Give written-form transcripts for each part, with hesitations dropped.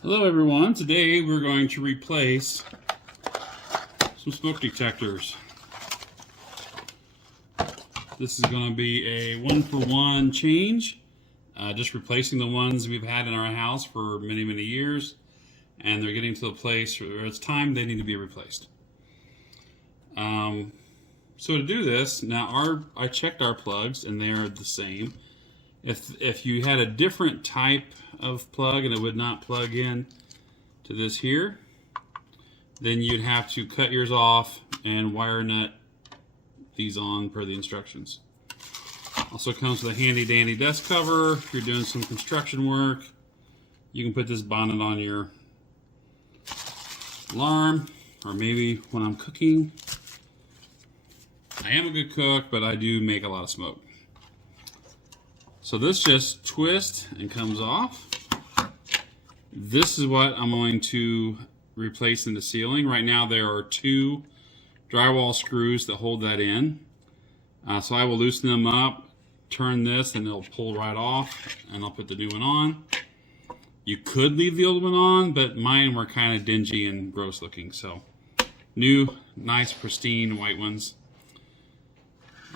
Hello everyone, today we're going to replace some smoke detectors. This is going to be a one-for-one change, just replacing the ones we've had in our house for many years, and they're getting to the place where it's time they need to be replaced. So to do this, now I checked our plugs and they're the same. If you had a different type of plug and it would not plug in to this here, then you'd have to cut yours off and wire nut these on per the instructions. Also comes with a handy dandy desk cover. If you're doing some construction work, you can put this bonnet on your alarm, or maybe when I'm cooking. I am a good cook, but I do make a lot of smoke. So this just twists and comes off. This is what I'm going to replace in the ceiling. Right now there are 2 drywall screws that hold that in. So I will loosen them up, turn this, and it'll pull right off, and I'll put the new one on. You could leave the old one on, but mine were kind of dingy and gross looking. So new, nice, pristine white ones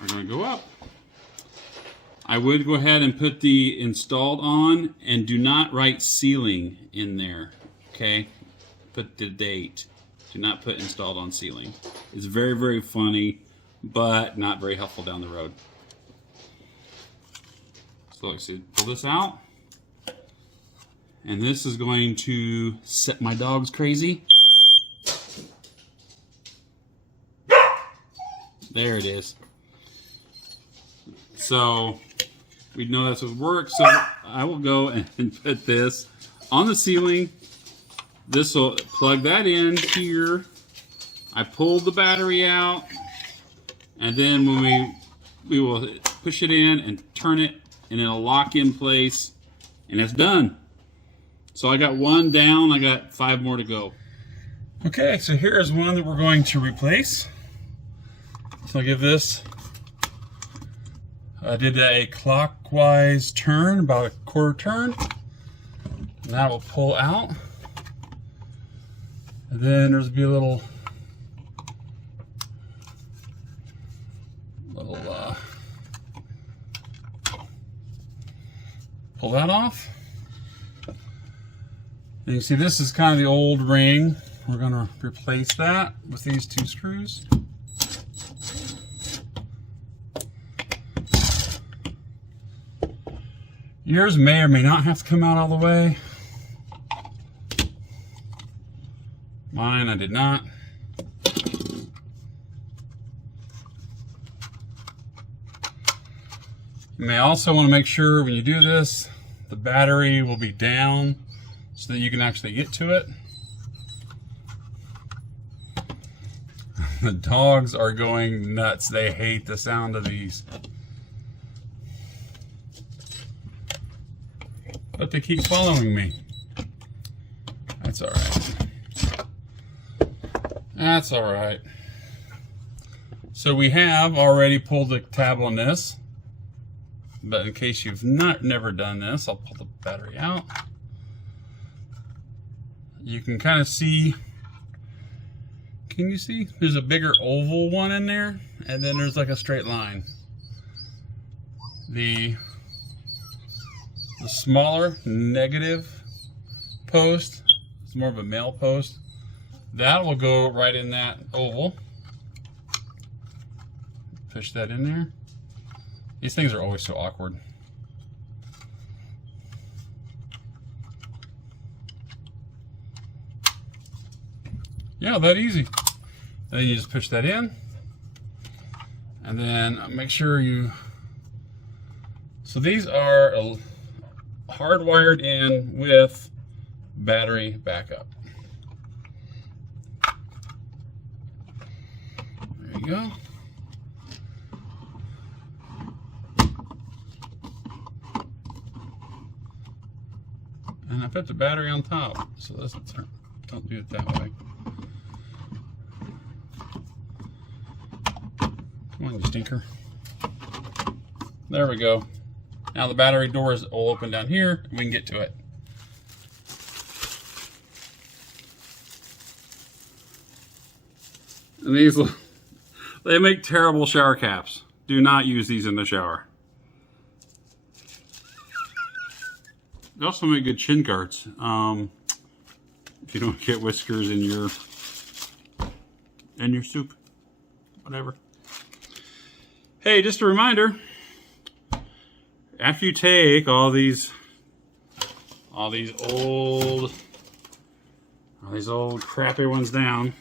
are going to go up. I would go ahead and put the installed on, and do not write ceiling in there, okay? Put the date. Do not put installed on ceiling. It's very funny, but not very helpful down the road. So let's see, pull this out. And this is going to set my dogs crazy. There it is. So we know that's what works. So I will go and put this on the ceiling. This will plug that in here. I pulled the battery out, and then when we will push it in and turn it, and it'll lock in place, and it's done. So I got 1 down. I got 5 more to go. Okay, so here's one that we're going to replace. So I'll give this. I did a clockwise turn, about a quarter turn. And that will pull out. And then there's be a little pull that off. And you see this is kind of the old ring. We're going to replace that with these 2 screws. Yours may or may not have to come out all the way. Mine, I did not. You may also want to make sure when you do this, the battery will be down so that you can actually get to it. The dogs are going nuts. They hate the sound of these. But they keep following me. That's all right. That's all right. So we have already pulled the tab on this, but in case you've never done this, I'll pull the battery out. You can kind of see. Can you see? There's a bigger oval one in there, and then there's like a straight line. The smaller negative post, it's more of a male post, that will go right in that oval. Push that in there. These things are always so awkward. Yeah, that easy. Then you just push that in, and then make sure you, so these are hardwired in with battery backup. There you go. And I put the battery on top, so let's don't do it that way. Come on, you stinker. There we go. Now the battery doors will open down here, and we can get to it. And these, they make terrible shower caps. Do not use these in the shower. They also make good chin guards. If you don't get whiskers in your soup, whatever. Hey, just a reminder. After you take all these old crappy ones down,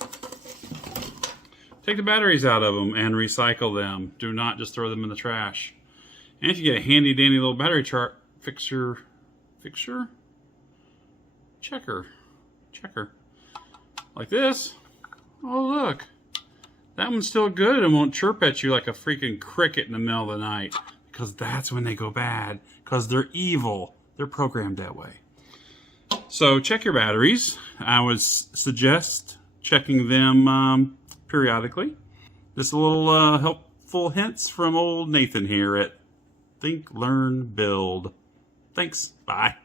take the batteries out of them and recycle them. Do not just throw them in the trash. And if you get a handy dandy little battery chart checker, like this. Oh look, that one's still good and won't chirp at you like a freaking cricket in the middle of the night, because that's when they go bad, because they're evil. They're programmed that way. So check your batteries. I would suggest checking them periodically. Just a little helpful hints from old Nathan here at Think, Learn, Build. Thanks. Bye.